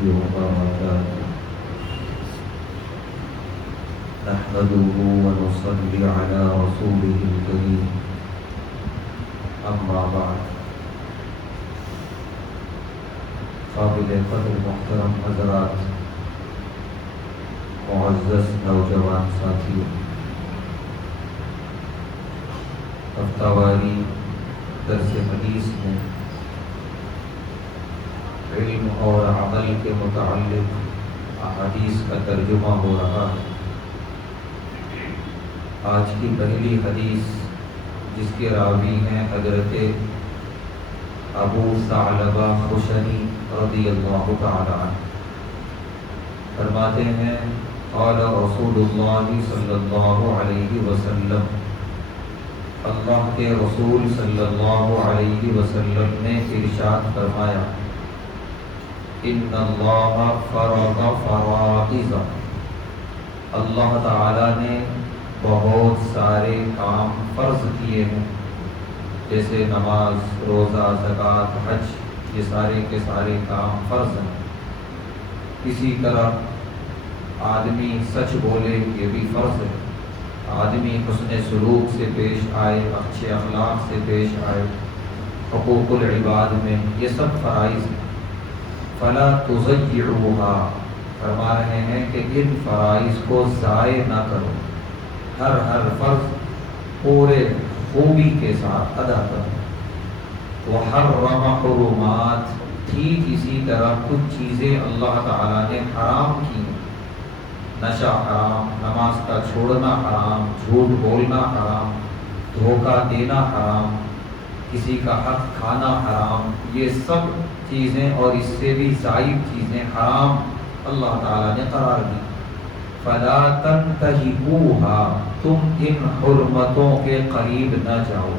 وبركاته نحمده ونصلي على رسوله الكريم أما بعد قابل قدر محترم حضرات معزز نوجوان ساتھیوں ہفتہ واری درس حدیث میں علم اور عمل کے متعلق احادیث کا ترجمہ ہو رہا ہے۔ آج کی پہلی حدیث جس کے راوی ہیں حضرت ابو ثعلبہ خشنی رضی اللہ تعالی عنہ، فرماتے ہیں قال رسول اللہ صلی اللہ علیہ وسلم، اللہ کے رسول صلی اللہ علیہ وسلم نے ارشاد فرمایا، ان اللہ فرض فرائض، اللہ تعالی نے بہت سارے کام فرض کیے ہیں، جیسے نماز، روزہ، زکوٰۃ، حج، یہ سارے کے سارے کام فرض ہیں۔ اسی طرح آدمی سچ بولے یہ بھی فرض ہے، آدمی حسن سلوک سے پیش آئے، اچھے اخلاق سے پیش آئے، حقوق العباد میں، یہ سب فرائض ہیں۔ فلا تضيعوها، فرما رہے ہیں کہ ان فرائض کو ضائع نہ کرو، ہر فرض پورے خوبی کے ساتھ ادا کرو۔ وحرم حرمات، ٹھیک اسی طرح کچھ چیزیں اللہ تعالیٰ نے حرام کی، نشہ حرام، نماز کا چھوڑنا حرام، جھوٹ بولنا حرام، دھوکہ دینا حرام، کسی کا حق کھانا حرام، یہ سب چیزیں اور اس سے بھی زائد چیزیں حرام اللہ تعالیٰ نے قرار دی۔ فلا تنتهكوها، تم ان حرمتوں کے قریب نہ جاؤ،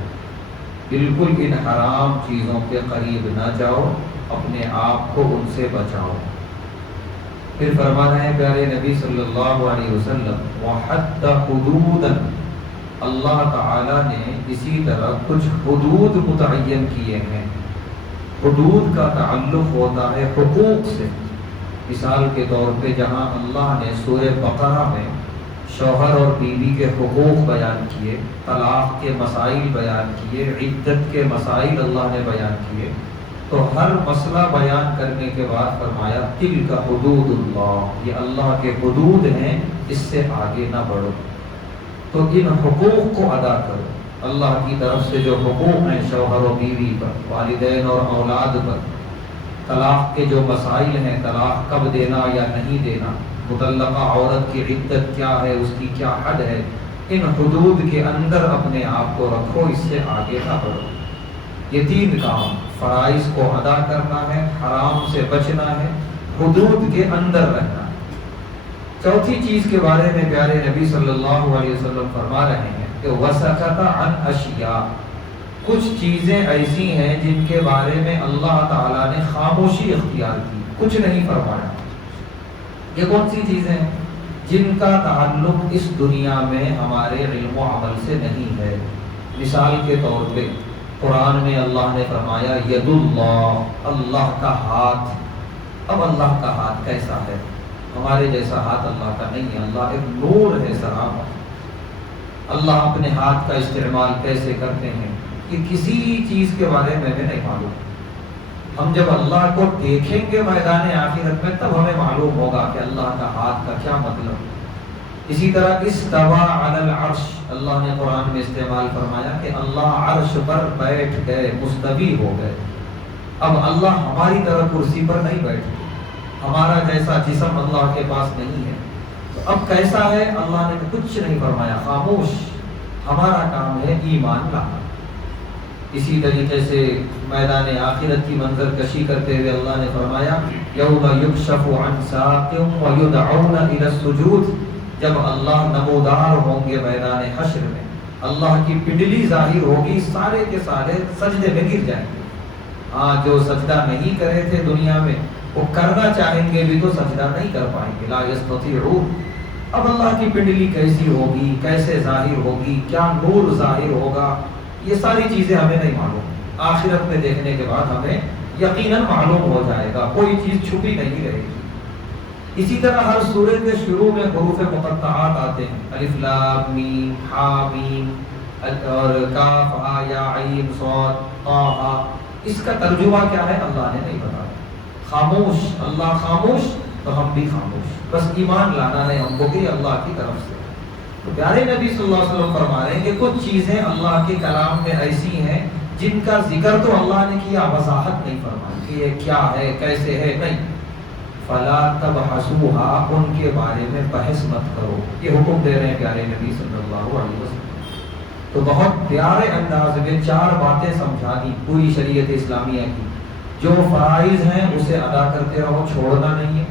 بالکل ان حرام چیزوں کے قریب نہ جاؤ، اپنے آپ کو ان سے بچاؤ۔ پھر فرمانا ہے پیارے نبی صلی اللہ علیہ وسلم، وحد حدودا، اللہ تعالی نے اسی طرح کچھ حدود متعین کیے ہیں۔ حدود کا تعلق ہوتا ہے حقوق سے۔ مثال کے طور پہ جہاں اللہ نے سورہ بقرہ میں شوہر اور بیوی کے حقوق بیان کیے، طلاق کے مسائل بیان کیے، عدت کے مسائل اللہ نے بیان کیے، تو ہر مسئلہ بیان کرنے کے بعد فرمایا تلک حدود اللہ، یہ اللہ کے حدود ہیں، اس سے آگے نہ بڑھو۔ تو ان حقوق کو ادا کرو، اللہ کی طرف سے جو حقوق ہیں شوہر و بیوی پر، والدین اور اولاد پر، طلاق کے جو مسائل ہیں، طلاق کب دینا یا نہیں دینا، مطلقہ عورت کی عدت کیا ہے، اس کی کیا حد ہے، ان حدود کے اندر اپنے آپ کو رکھو، اس سے آگے نہ بڑھو۔ یہ تین کام، فرائض کو ادا کرنا ہے، حرام سے بچنا ہے، حدود کے اندر رہنا ہے۔ چوتھی چیز کے بارے میں پیارے نبی صلی اللہ علیہ وسلم فرما رہے ہیں کہ وَسَكَتَ عَنْ أَشْيَاء، کچھ چیزیں ایسی ہیں جن کے بارے میں اللہ تعالیٰ نے خاموشی اختیار کی، کچھ نہیں فرمایا۔ یہ کون سی چیزیں ہیں؟ جن کا تعلق اس دنیا میں ہمارے علم و عمل سے نہیں ہے۔ مثال کے طور پہ قرآن میں اللہ نے فرمایا ید اللہ، اللہ کا ہاتھ۔ اب اللہ کا ہاتھ کیسا ہے؟ ہمارے جیسا ہاتھ اللہ کا نہیں ہے، اللہ ایک نور ہے سراپا۔ اللہ اپنے ہاتھ کا استعمال کیسے کرتے ہیں کہ کسی چیز کے بارے میں ہمیں نہیں معلوم۔ ہم جب اللہ کو دیکھیں گے میدان آخرت میں تب ہمیں معلوم ہوگا کہ اللہ کا ہاتھ کا کیا مطلب۔ اسی طرح استوى علی العرش، اللہ نے قرآن میں استعمال فرمایا کہ اللہ عرش پر بیٹھ گئے، مستوی ہو گئے۔ اب اللہ ہماری طرح کرسی پر نہیں بیٹھے، ہمارا جیسا جسم اللہ کے پاس نہیں ہے، تو اب کیسا ہے اللہ نے کچھ نہیں فرمایا، خاموش۔ ہمارا کام ہے ایمان لانا۔ اسی طریقے سے میدان آخرت کی منظر کشی کرتے ہوئے اللہ نے فرمایا یوم یکشف عن ساق ویدعون الی السجود، جب اللہ نمودار ہوں گے میدان حشر میں، اللہ کی پنڈلی ظاہر ہوگی، سارے کے سارے سجدے میں گر جائیں گے۔ ہاں جو سجدہ نہیں کرے تھے دنیا میں، وہ کرنا چاہیں گے بھی تو سجدہ نہیں کر پائیں گے، لا یستطیعون۔ اب اللہ کی پنڈلی کیسی ہوگی، کیسے ظاہر ہوگی، کیا نور ظاہر ہوگا، یہ ساری چیزیں ہمیں نہیں معلوم۔ آخرت میں دیکھنے کے بعد ہمیں یقیناً معلوم ہو جائے گا، کوئی چیز چھپی نہیں رہے گی۔ اسی طرح ہر سورہ کے شروع میں حروف مقطعات آتے ہیں، الف لام میم ہا میم اور کاف ہا یا عین صاد طہ۔ اس کا ترجمہ کیا ہے اللہ نے نہیں بتایا۔ خاموش، اللہ خاموش تو ہم بھی خاموش، بس ایمان لانا ہے ہم کو کہ اللہ کی طرف سے۔ تو پیارے نبی صلی اللہ علیہ وسلم فرما رہے ہیں کہ کچھ چیزیں اللہ کے کلام میں ایسی ہیں جن کا ذکر تو اللہ نے کیا، وضاحت نہیں فرمائی کہ یہ کیا ہے کیسے ہے، نہیں۔ فلا تبحثوها، ان کے بارے میں بحث مت کرو، یہ حکم دے رہے ہیں پیارے نبی صلی اللہ علیہ وسلم۔ تو بہت پیارے انداز میں 4 باتیں سمجھا دی پوری شریعت اسلامیہ کی۔ جو فرائض ہیں اسے ادا کرتے رہو، چھوڑنا نہیں ہے۔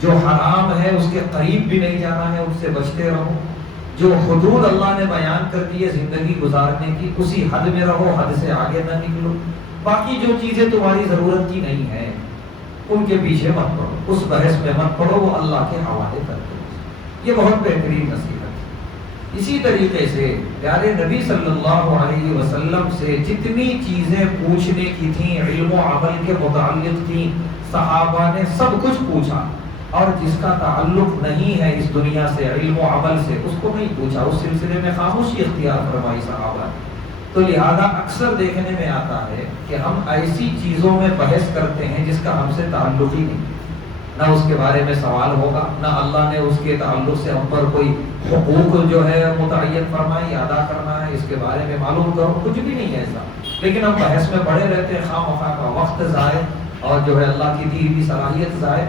جو حرام ہے اس کے قریب بھی نہیں جانا ہے، اس سے بچتے رہو۔ جو حدود اللہ نے بیان کر دی ہے زندگی گزارنے کی، اسی حد میں رہو، حد سے آگے نہ نکلو۔ باقی جو چیزیں تمہاری ضرورت کی نہیں ہیں ان کے پیچھے مت پڑو، اس بحث میں مت پڑو، وہ اللہ کے حوالے کر دو۔ یہ بہت بہترین نصیحت ہے۔ اسی طریقے سے پیارے نبی صلی اللہ علیہ وسلم سے جتنی چیزیں پوچھنے کی تھیں، علم و عمل کے متعلق تھیں، صحابہ نے سب کچھ پوچھا، اور جس کا تعلق نہیں ہے اس دنیا سے، علم و عمل سے، اس کو نہیں پوچھا، اس سلسلے میں خاموشی اختیار فرمائی صحابہ نے۔ تو لہذا اکثر دیکھنے میں آتا ہے کہ ہم ایسی چیزوں میں بحث کرتے ہیں جس کا ہم سے تعلق ہی نہیں، نہ اس کے بارے میں سوال ہوگا، نہ اللہ نے اس کے تعلق سے ہم پر کوئی حقوق جو ہے متعین فرمائی ادا کرنا ہے، اس کے بارے میں معلوم کرو، کچھ بھی نہیں ہے ایسا۔ لیکن ہم بحث میں پڑے رہتے ہیں، خواہ مخواہ کا وقت ضائع اور جو ہے اللہ کی دی ہوئی صلاحیت ضائع۔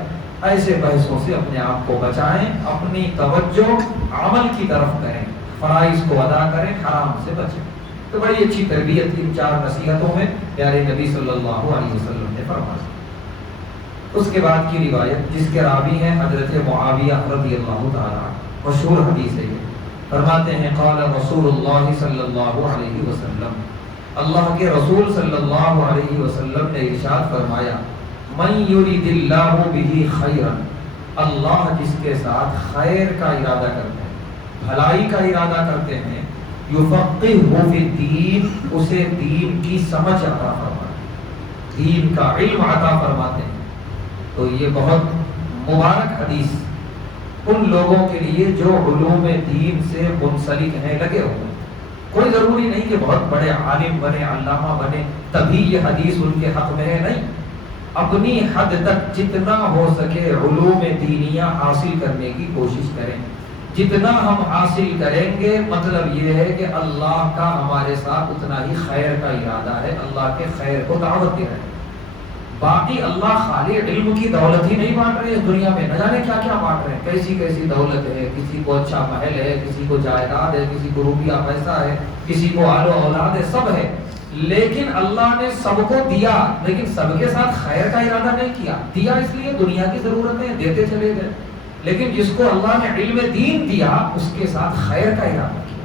ایسے بحثوں سے اپنے آپ کو بچائیں، اپنی توجہ عمل کی طرف کریں، فرائض کو ادا کریں، حرام سے بچیں۔ تو بڑی اچھی تربیت ان 4 نصیحتوں میں پیارے نبی صلی اللہ علیہ وسلم نے فرمائی۔ اس کے بعد کی روایت جس کے راوی ہیں حضرت معاویہ رضی اللہ تعالیٰ عنہ، مشہور حدیث ہے یہ، فرماتے ہیں قال رسول اللہ صلی اللہ علیہ وسلم، اللہ کے رسول صلی اللہ علیہ وسلم نے ارشاد فرمایا، من یرید اللہ بہ خیرا، اللہ جس کے ساتھ خیر کا ارادہ کرتے ہیں، بھلائی کا ارادہ کرتے ہیں، یفقہہ فی الدین، اسے دین کی سمجھ عطا فرماتے ہیں، دین کا علم عطا فرماتے ہیں۔ تو یہ بہت مبارک حدیث ان لوگوں کے لیے جو علوم دین سے منسلک ہیں، لگے ہوئے۔ کوئی ضروری نہیں کہ بہت بڑے عالم بنے، علامہ بنے تبھی یہ حدیث ان کے حق میں ہے، نہیں۔ اپنی حد تک جتنا ہو سکے علوم دینیہ حاصل کرنے کی کوشش کریں۔ جتنا ہم حاصل کریں گے مطلب یہ ہے کہ اللہ کا ہمارے ساتھ اتنا ہی خیر کا ارادہ ہے، اللہ کے خیر کو دعوت دے رہے ہیں۔ باقی اللہ خالی علم کی دولت ہی نہیں بانٹ رہے اس دنیا میں، نہ جانے کیا کیا بانٹ رہے ہیں، کیسی کیسی دولت ہے، کسی کو اچھا محل ہے، کسی کو جائیداد ہے، کسی کو روپیہ پیسہ ہے، کسی کو آل و اولاد ہے، سب ہے۔ لیکن اللہ نے سب کو دیا، لیکن سب کے ساتھ خیر کا ارادہ نہیں کیا۔ دیا اس لیے دنیا کی ضرورتیں دیتے چلے گئے، لیکن جس کو اللہ نے علم دین دیا اس کے ساتھ خیر کا ارادہ کیا۔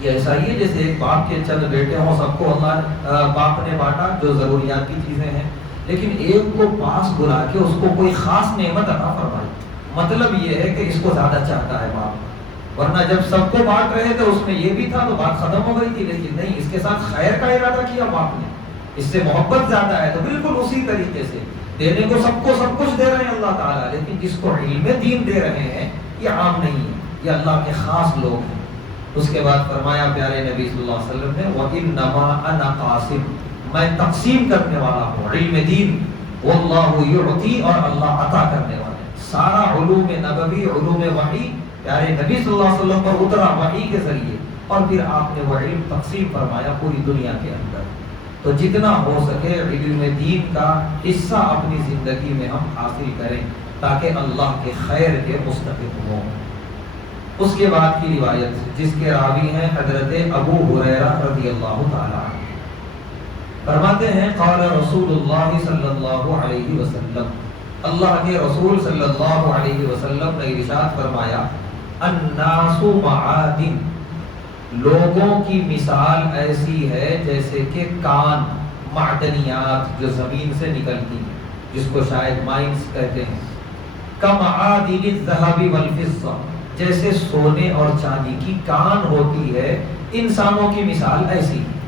یہ ایسا ہی ہے جیسے ایک باپ کے چند بیٹے ہوں، سب کو اللہ باپ نے بانٹا جو ضروریات کی چیزیں ہیں، لیکن ایک کو پاس بلا کے اس کو کوئی خاص نعمت عطا فرمائی۔ مطلب یہ ہے کہ اس کو زیادہ چاہتا ہے باپ، ورنہ جب سب کو بانٹ رہے تھے اس میں یہ بھی تھا تو بات ختم ہو گئی تھی، لیکن نہیں، اس کے ساتھ خیر کا ارادہ کیا باپ نے، اس سے محبت زیادہ ہے۔ تو بالکل اسی طریقے سے دینے کو سب کچھ دے رہے ہیں اللہ تعالیٰ، لیکن جس کو علم دین دے رہے ہیں یہ عام نہیں ہے، یہ اللہ کے خاص لوگ ہیں۔ اس کے بعد فرمایا پیارے نبی صلی اللہ علیہ وسلم نے وَإِنَّمَا أَنَا قَاسِمٌ، میں تقسیم کرنے والا ہوں علم دین، وَاللَّهُ يُعْطِي، اور اللہ عطا کرنے والے۔ سارا علوم نبوی، علوم وحی پیارے نبی صلی اللہ علیہ وسلم پر اترا وحی کے ذریعے، اور پھر آپ نے وہ علم تقسیم فرمایا پوری دنیا کے اندر۔ تو جتنا ہو سکے علم دین کا حصہ اپنی زندگی میں ہم حاصل کریں تاکہ اللہ کے خیر کے مستحق ہوں۔ اس کے بعد کی روایت جس کے راوی ہیں حضرت ابو ہریرہ رضی اللہ تعالی عنہ، فرماتے ہیں قال رسول اللہ صلی اللہ علیہ وسلم، اللہ کے رسول صلی اللہ علیہ وسلم نے ارشاد فرمایا، الناس معادن، لوگوں کی مثال ایسی ہے جیسے کہ کان، معدنیات جو زمین سے نکلتی ہیں، جس کو شاید مائنز کہتے ہیں، کمعادن الذهب والفضة، جیسے سونے اور چاندی کی کان ہوتی ہے، انسانوں کی مثال ایسی ہے۔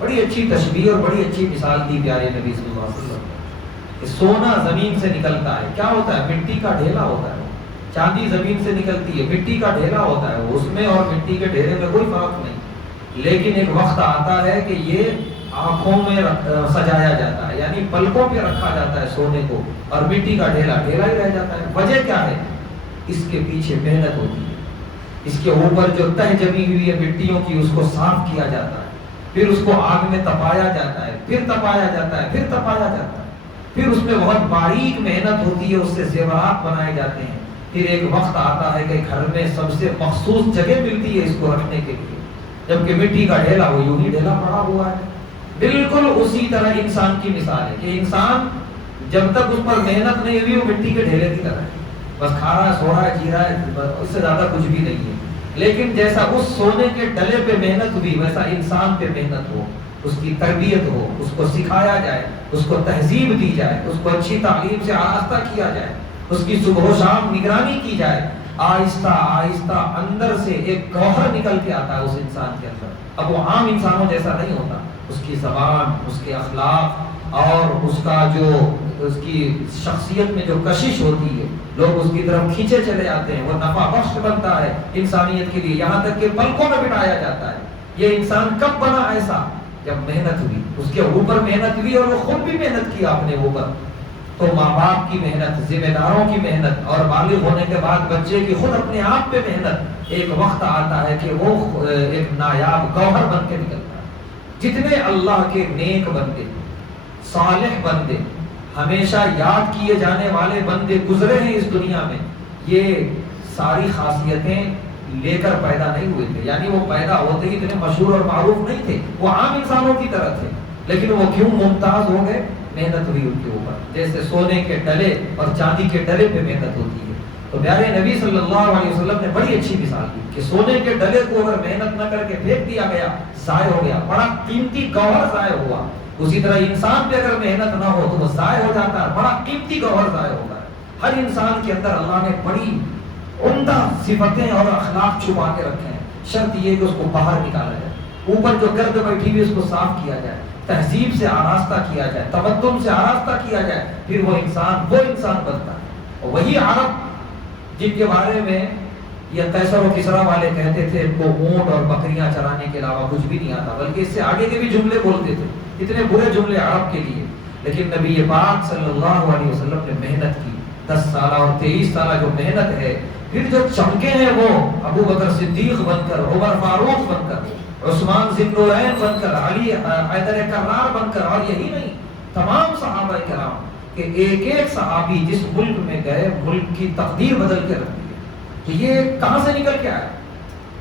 بڑی اچھی تشبیہ اور بڑی اچھی مثال دی پیارے نبی صلی اللہ علیہ وسلم کہ سونا زمین سے نکلتا ہے، کیا ہوتا ہے؟ مٹی کا ڈھیلا ہوتا ہے. چاندی زمین سے نکلتی ہے، مٹی کا ڈھیلا ہوتا ہے. اس میں اور مٹی کے ڈھیلے میں کوئی فرق نہیں، لیکن ایک وقت آتا ہے کہ یہ آنکھوں میں سجایا جاتا ہے، یعنی پلکوں پہ رکھا جاتا ہے سونے کو، اور مٹی کا ڈھیلا ڈھیلا ہی رہ جاتا ہے. وجہ کیا ہے؟ اس کے پیچھے محنت ہوتی ہے. اس کے اوپر جو تہ جمی ہوئی ہے مٹیوں کی، اس کو صاف کیا جاتا ہے، پھر اس کو آگ میں تپایا جاتا ہے، پھر تپایا جاتا ہے، پھر تپایا جاتا ہے، پھر اس میں بہت باریک محنت ہوتی ہے، اس سے زیورات بنائے جاتے ہیں. پھر ایک وقت آتا ہے کہ گھر میں سب سے مخصوص جگہ ملتی ہے اس کو رکھنے کے لیے، جبکہ مٹی کا ڈھیلا وہ یوں ہی ڈھیلا پڑا ہوا ہے. بالکل اسی طرح انسان کی مثال ہے کہ انسان جب تک اس پر محنت نہیں ہوئی وہ مٹی کے ڈھیلے کی طرح ہے، بس کھا رہا ہے، سو رہا ہے، جی رہا ہے، اس سے زیادہ کچھ بھی نہیں ہے. لیکن جیسا اس سونے کے ڈلے پہ محنت ہوئی، ویسا انسان پہ محنت ہو، اس کی تربیت ہو، اس کو سکھایا جائے، اس کو تہذیب دی جائے، اس کو اچھی تعلیم سے آراستہ کیا جائے، اس کی صبح و شام نگرانی کی جائے، آہستہ آہستہ اندر سے ایک گوہر نکل کے آتا ہے اس انسان کے اندر. اب وہ عام انسانوں جیسا نہیں ہوتا. اس کی زبان، اس کے اخلاق اور اس کا جو اس کی شخصیت میں جو کشش ہوتی ہے، لوگ اس کی طرف کھینچے چلے جاتے ہیں. وہ نفع بخش بنتا ہے انسانیت کے لیے، یہاں تک کہ پلکوں میں بٹھایا جاتا ہے. یہ انسان کب بنا ایسا؟ جب محنت ہوئی، اس کے اوپر محنت ہوئی، اور وہ خود بھی محنت کیا اپنے اوپر. تو ماں باپ کی محنت، ذمہ داروں کی محنت، اور بالغ ہونے کے بعد بچے کی خود اپنے آپ پہ محنت، ایک وقت آتا ہے کہ وہ ایک نایاب گوہر بن کے نکلتا ہے. جتنے اللہ کے نیک بندے، صالح بندے، ہمیشہ یاد کیے جانے والے بندے گزرے ہیں اس دنیا میں، یہ ساری خاصیتیں لے کر پیدا نہیں ہوئے تھے. یعنی وہ پیدا ہوتے ہی اتنے مشہور اور معروف نہیں تھے، وہ عام انسانوں کی طرح تھے، لیکن وہ کیوں ممتاز ہو گئے؟ محنت ہوئی ان کے اوپر. جیسے سونے کے ڈلے اور چاندی کے ڈلے پہ محنت ہوتی ہے. تو پیارے نبی صلی اللہ علیہ وسلم نے بڑی اچھی مثال دی کہ سونے کے ڈلے کو اگر محنت نہ کر کے پھینک دیا گیا، ضائع ہو گیا، بڑا قیمتی گوہر ضائع ہوا. اسی طرح انسان پہ اگر محنت نہ ہو تو وہ ضائع ہو جاتا ہے، بڑا قیمتی گوہر ضائع ہوتا ہے. ہر انسان کے اندر اللہ نے بڑی عمدہ صفتیں اور اخلاق چھپا کے رکھے ہیں. شرط یہ کہ اس کو باہر نکالا جائے، اوپر جو گرد بیٹھی ہوئی اس کو صاف کیا جائے، تہذیب سے آراستہ کیا جائے، تمدن سے آراستہ کیا جائے، پھر وہ انسان بنتا ہے. اور وہی عرب جن کے بارے میں یہ قیصر و کسریٰ والے کہتے تھے ان کو اونٹ اور بکریاں چرانے کے علاوہ کچھ بھی نہیں آتا، بلکہ اس سے آگے کے بھی جملے بولتے تھے، اتنے برے جملے عرب کے لیے. لیکن نبی پاک صلی اللہ علیہ وسلم نے محنت کی، 10 سالہ اور 23 سالہ جو محنت ہے، پھر جو چمکے ہیں وہ ابو بکر صدیق بن کر، عمر فاروق بن کر، عثمان ذی النورین بن کر، علی حیدر کرار بن کر. اور یہی نہیں، تمام صحابہ کرام کہ ایک ایک صحابی جس ملک میں گئے ملک کی تقدیر بدل کے رکھ دی. تو یہ کہاں سے نکل کے آیا؟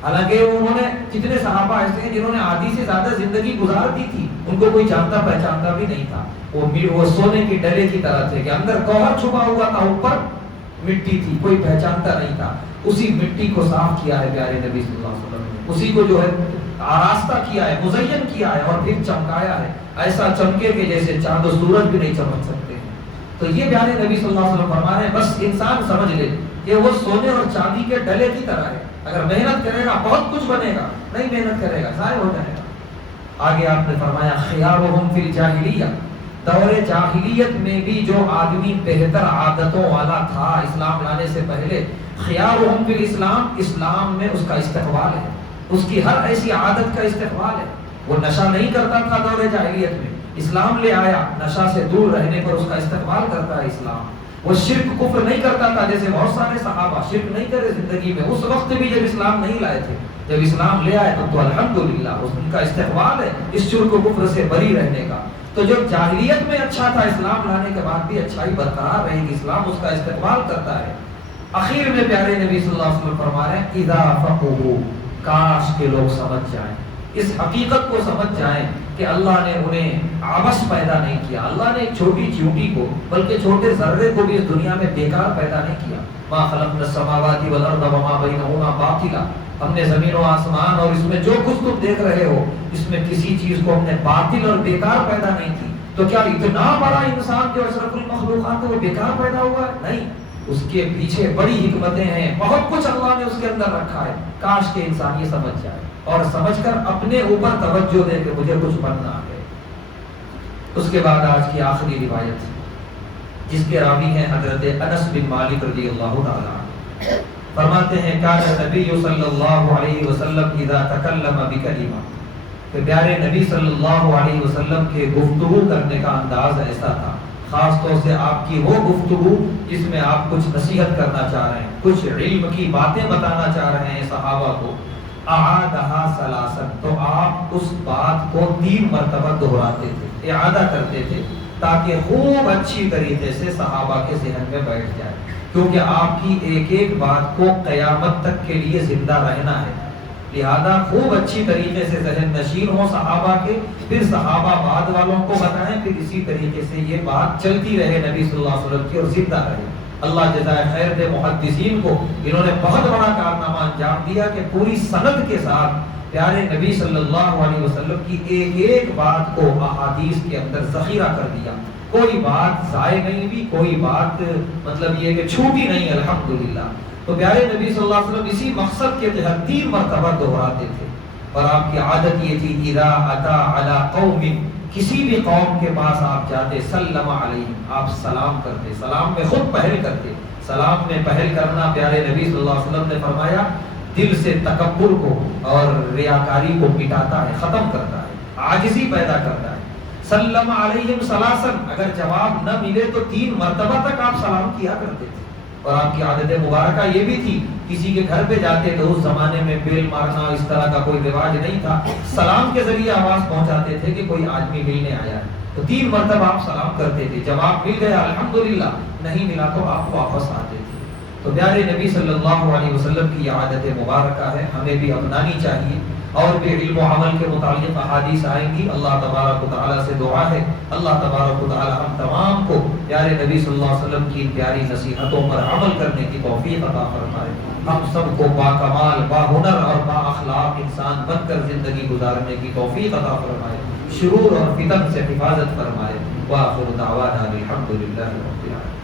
حالانکہ انہوں نے کتنے صحابہ ایسے ہیں جنہوں نے آدھی سے زیادہ زندگی گزار دی تھی، ان کو کوئی جانتا پہچانتا بھی نہیں تھا. وہ سونے کی ڈلے کی طرح تھے کہ اندر گوہر چھپا ہوا تھا، اوپر مٹی تھی، کوئی پہچانتا نہیں تھا. اسی مٹی کو صاف کیا ہے پیارے نبی صلی اللہ علیہ وسلم نے، اسی کو جو ہے آراستہ کیا ہے، مزین کیا ہے، اور پھر چمکایا ہے ایسا چمکے کہ جیسے چاند و سورج بھی نہیں چمک سکتے ہیں. تو یہ پیارے نبی صلی اللہ علیہ وسلم فرما رہے ہیں بس انسان سمجھ لے کہ وہ سونے اور چاندی کے ڈلے کی طرح ہے. اگر محنت کرے گا بہت کچھ بنے گا، نہیں محنت کرے گا ضائع ہو جائے گا. آگے آپ نے فرمایا خیارہم فی الجاہلیہ، دور جاہلیت میں بھی جو آدمی بہتر عادتوں والا تھا اسلام لانے سے پہلے، خیارہم فی الاسلام، اسلام میں اس کا استقبال ہے، اس کی ہر ایسی عادت کا استقبال ہے. وہ نشہ نہیں کرتا تھا دور جاہلیت میں، اسلام لے آیا، نشہ سے دور رہنے پر اس کا استقبال کرتا ہے اسلام. وہ شرک کفر نہیں کرتا تھا، جیسے بہت سارے صحابہ شرک نہیں کرے زندگی میں اس وقت بھی جب اسلام نہیں لائے تھے. جب اسلام لے آئے تو الحمدللہ ان کا استقبال ہے اس شرک و کفر سے بری رہنے کا. تو جو جاہلیت میں اچھا تھا اسلام لانے کے بعد بھی اچھائی برقرار رہے گی، اسلام اس کا استقبال کرتا ہے. اخیر میں پیارے نبی صلی اللہ علیہ وسلم فرما رہے ہیں اذا فقہوا، کاش کے لوگ سمجھ جائیں، اس حقیقت کو سمجھ جائیں کہ اللہ نے انہیں عبث پیدا نہیں کیا. اللہ نے ایک چھوٹی چیونٹی کو بلکہ چھوٹے ذرے کو بھی اس دنیا میں بیکار پیدا نہیں کیا. ما خلقنا السماوات والارض وما بینہما باطلا، ہم نے زمین و آسمان اور اس میں جو کچھ تم دیکھ رہے ہو اس میں کسی چیز کو ہم نے باطل اور بیکار پیدا نہیں کی. تو کیا اتنا بڑا انسان جو اشرف المخلوقات ہے وہ بیکار پیدا ہوا ہے؟ نہیں، اس کے پیچھے بڑی حکمتیں ہیں، بہت کچھ اللہ نے اس کے اندر رکھا ہے. کاش کہ انسان یہ سمجھ جائے اور سمجھ کر اپنے اوپر توجہ دے کہ مجھے کچھ بننا ہے۔ اس کے بعد آج کی آخری روایت جس کے راوی ہیں حضرت انس بن مالک رضی اللہ تعالیٰ عنہ، فرماتے ہیں کان نبی صلی اللہ علیہ وسلم اذا تکلم بکلمہ، کہ پیارے نبی صلی اللہ علیہ وسلم کے گفتگو کرنے کا انداز ایسا تھا، خاص طور سے آپ کی وہ گفتگو جس میں آپ کچھ نصیحت کرنا چاہ رہے ہیں، کچھ علم کی باتیں بتانا چاہ رہے ہیں صحابہ کو، اعادہا ثلاثا، تو آپ اس بات کو 3 مرتبہ دہراتے تھے، اعادہ کرتے تھے، تاکہ خوب اچھی طریقے سے صحابہ کے ذہن میں بیٹھ جائے، کیونکہ آپ کی ایک ایک بات کو قیامت تک کے لیے زندہ رہنا ہے، لہذا خوب اچھی طریقے سے ذہن نشین ہو صحابہ کے، پھر صحابہ بعد والوں کو بتائیں، پھر اسی طریقے سے یہ بات چلتی رہے نبی صلی اللہ علیہ وسلم کی اور زندہ رہے۔ اللہ جزائے خیر دے محدثین کو، انہوں نے بہت بڑا کارنامہ انجام دیا کہ پوری سند کے ساتھ پیارے نبی صلی اللہ علیہ وسلم کی ایک ایک بات کو احادیث کے اندر ذخیرہ کر دیا، کوئی بات ضائع نہیں ہوئی، کوئی بات مطلب یہ کہ چھوٹی نہیں، الحمدللہ۔ تو پیارے نبی صلی اللہ علیہ وسلم اسی مقصد کے تحت 3 مرتبہ دہراتے تھے، اور آپ کی عادت یہ تھی اذا اتی علی قوم، کسی بھی قوم کے پاس آپ جاتے، سلم علیہم، آپ سلام کرتے، سلام میں خود پہل کرتے۔ سلام میں پہل کرنا پیارے نبی صلی اللہ علیہ وسلم نے فرمایا دل سے تکبر کو اور ریاکاری کو مٹاتا ہے، ختم کرتا ہے، عاجزی پیدا کرتا ہے۔ سلم علیہم ثلاثا، اگر جواب نہ ملے تو 3 مرتبہ تک آپ سلام کیا کرتے تھے۔ اور آپ کی عادت مبارکہ یہ بھی تھی، کسی کے گھر پہ جاتے تو اس زمانے میں بیل مارنا اس طرح کا کوئی رواج نہیں تھا، سلام کے ذریعے آواز پہنچاتے تھے کہ کوئی آدمی ملنے آیا ہے، تو 3 مرتبہ آپ سلام کرتے تھے، جواب مل گیا الحمدللہ، نہیں ملا تو آپ واپس آتے تھے۔ تو پیارے نبی صلی اللہ علیہ وسلم کی یہ عادت مبارکہ ہے، ہمیں بھی اپنانی چاہیے، اور بھی علم و عمل کے متعلق احادیث آئیں گی۔ اللہ تبارک و تعالیٰ سے دعا ہے اللہ تبارک و تعالیٰ ہم تمام کو پیارے نبی صلی اللہ علیہ وسلم کی پیاری نصیحتوں پر عمل کرنے کی توفیق عطا فرمائے، ہم سب کو با کمال، با ہنر اور با اخلاق انسان بن کر زندگی گزارنے کی توفیق عطا فرمائے، شرور اور فتن سے حفاظت فرمائے۔ وآخر دعوانا الحمد للہ رب العالمین۔